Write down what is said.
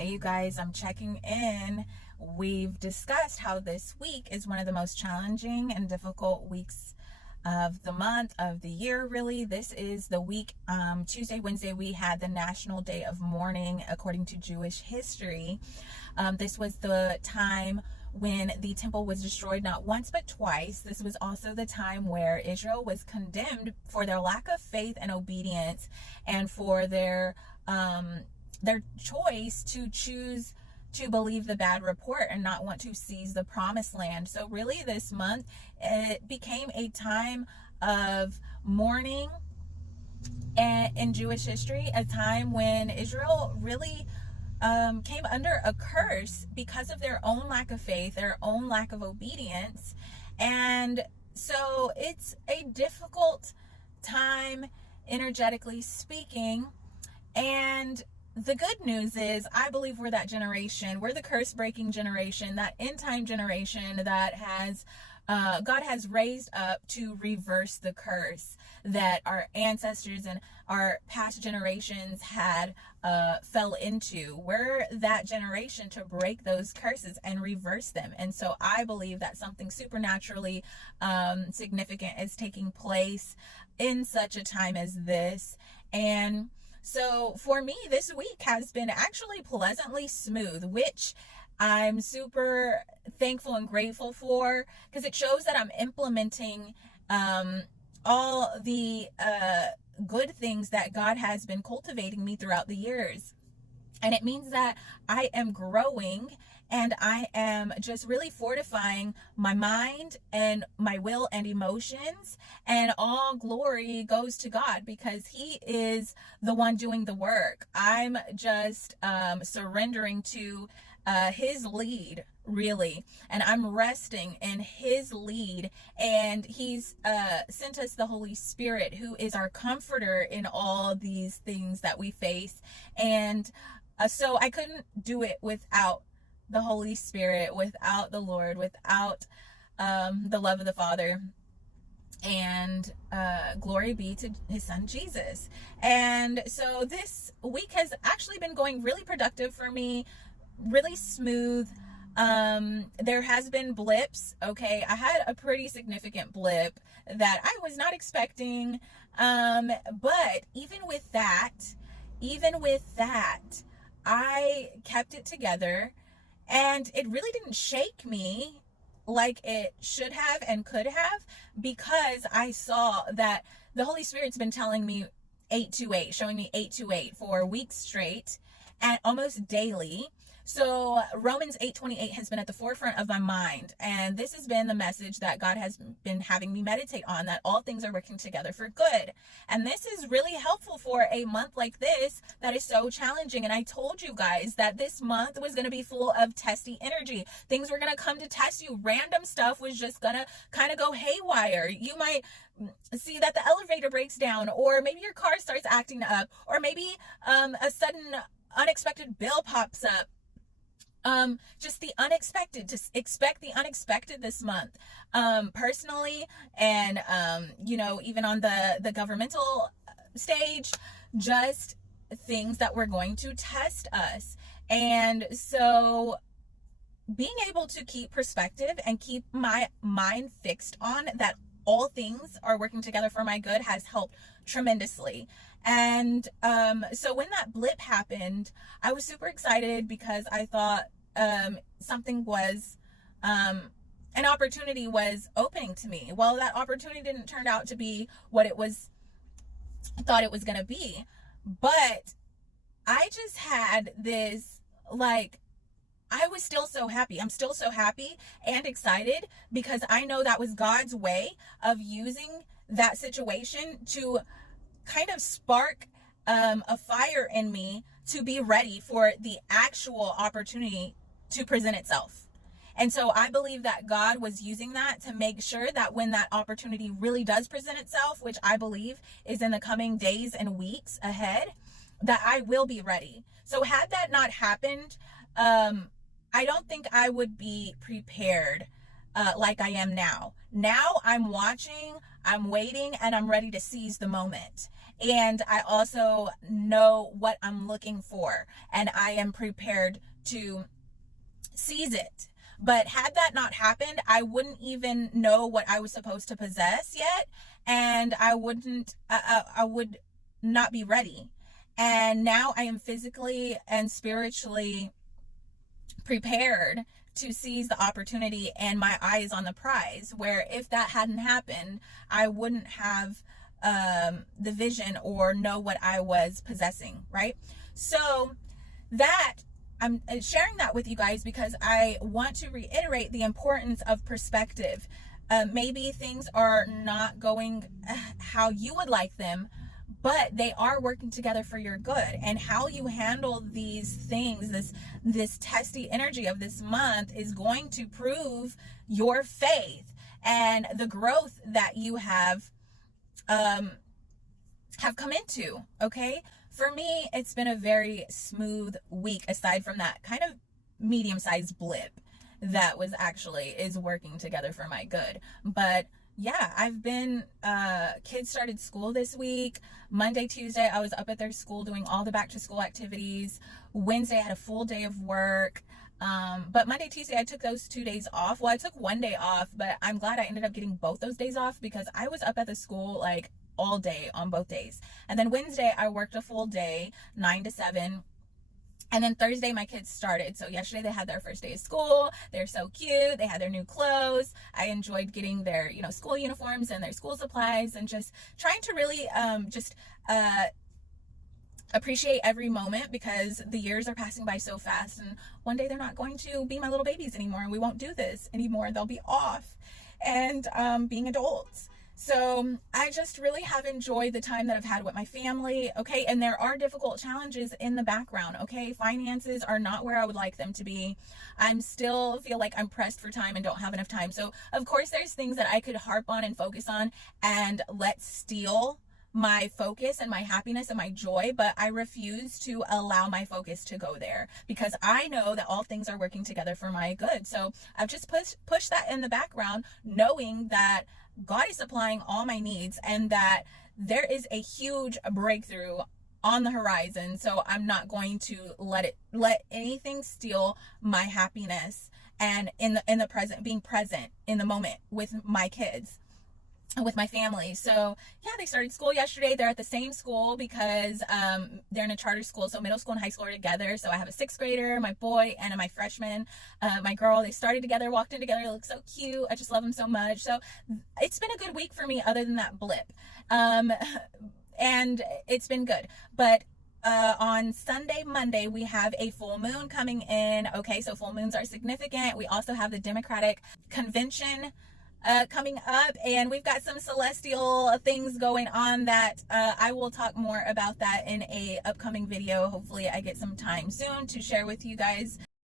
Hey, you guys, I'm checking in. We've discussed how this week is one of the most challenging and difficult weeks of the month, of the year, really. This is the week, Tuesday, Wednesday, we had the National Day of Mourning according to Jewish history. This was the time when the temple was destroyed not once but twice. This was also the time where Israel was condemned for their lack of faith and obedience and for their choice to choose to believe the bad report and not want to seize the promised land. So really this month, it became a time of mourning in Jewish history, a time when Israel really came under a curse because of their own lack of faith, their own lack of obedience. And so it's a difficult time, energetically speaking. And the good news is, I believe we're that generation. We're the curse-breaking generation, that end-time generation that has God has raised up to reverse the curse that our ancestors and our past generations had fell into. We're that generation to break those curses and reverse them. And so I believe that something supernaturally significant is taking place in such a time as this. And so for me, this week has been actually pleasantly smooth, which I'm super thankful and grateful for, because it shows that I'm implementing all the good things that God has been cultivating me throughout the years. And it means that I am growing and I am just really fortifying my mind and my will and emotions. And all glory goes to God because He is the one doing the work. I'm just surrendering to His lead, really. And I'm resting in His lead. And He's sent us the Holy Spirit, who is our comforter in all these things that we face. And so I couldn't do it without the Holy Spirit, without the Lord, without the love of the Father. And glory be to His Son Jesus. And so this week has actually been going really productive for me, really smooth. There has been blips. Okay, I had a pretty significant blip that I was not expecting. But even with that, I kept it together, and it really didn't shake me like it should have and could have, because I saw that the Holy Spirit's been telling me 828, showing me 828 for weeks straight and almost daily. So Romans 8:28 has been at the forefront of my mind. And this has been the message that God has been having me meditate on, that all things are working together for good. And this is really helpful for a month like this that is so challenging. And I told you guys that this month was going to be full of testy energy. Things were going to come to test you. Random stuff was just going to kind of go haywire. You might see that the elevator breaks down, or maybe your car starts acting up, or maybe a sudden unexpected bill pops up. Just the unexpected. Just expect the unexpected this month, personally, and even on the governmental stage, just things that were going to test us. And so being able to keep perspective and keep my mind fixed on that all things are working together for my good has helped tremendously. And so when that blip happened, I was super excited because I thought something was, an opportunity was opening to me. Well, that opportunity didn't turn out to be what it was, thought it was going to be. But I just had this, I was still so happy. I'm still so happy and excited because I know that was God's way of using that situation to kind of spark a fire in me to be ready for the actual opportunity to present itself. And so I believe that God was using that to make sure that when that opportunity really does present itself, which I believe is in the coming days and weeks ahead, that I will be ready. So had that not happened, I don't think I would be prepared like I am now. Now I'm watching, I'm waiting, and I'm ready to seize the moment. And I also know what I'm looking for, and I am prepared to seize it. But had that not happened, I wouldn't even know what I was supposed to possess yet, and I would not be ready. And now I am physically and spiritually prepared to seize the opportunity, and my eye is on the prize, where if that hadn't happened, I wouldn't have the vision or know what I was possessing, right? So that I'm sharing that with you guys because I want to reiterate the importance of perspective. Maybe things are not going how you would like them, but they are working together for your good. And how you handle these things, this testy energy of this month, is going to prove your faith and the growth that you have come into. Okay, for me, it's been a very smooth week, aside from that kind of medium-sized blip that is working together for my good. But yeah, I've been, kids started school this week. Monday, Tuesday, I was up at their school doing all the back to school activities. Wednesday, I had a full day of work. But Monday, Tuesday, I took those 2 days off. Well, I took one day off, but I'm glad I ended up getting both those days off because I was up at the school like all day on both days. And then Wednesday, I worked a full day, 9 to 7. And then Thursday, my kids started. So yesterday they had their first day of school. They're so cute. They had their new clothes. I enjoyed getting their, school uniforms and their school supplies, and just trying to really appreciate every moment, because the years are passing by so fast, and one day they're not going to be my little babies anymore, and we won't do this anymore. They'll be off and being adults. So I just really have enjoyed the time that I've had with my family, okay? And there are difficult challenges in the background, okay? Finances are not where I would like them to be. I'm still feel like I'm pressed for time and don't have enough time. So of course there's things that I could harp on and focus on and let steal my focus and my happiness and my joy, but I refuse to allow my focus to go there, because I know that all things are working together for my good. So I've just pushed that in the background, knowing that God is supplying all my needs and that there is a huge breakthrough on the horizon. So I'm not going to let anything steal my happiness, and in the present, being present in the moment with my kids, with my family. So yeah, they started school yesterday. They're at the same school because they're in a charter school, so middle school and high school are together. So I have a 6th grader, my boy, and my freshman, my girl. They started together, walked in together. They look so cute. I just love them so much. So it's been a good week for me, other than that blip, and it's been good. But on Sunday, Monday, we have a full moon coming in. Okay, so full moons are significant. We also have the Democratic Convention coming up, and we've got some celestial things going on that I will talk more about that in a upcoming video. Hopefully I get some time soon to share with you guys.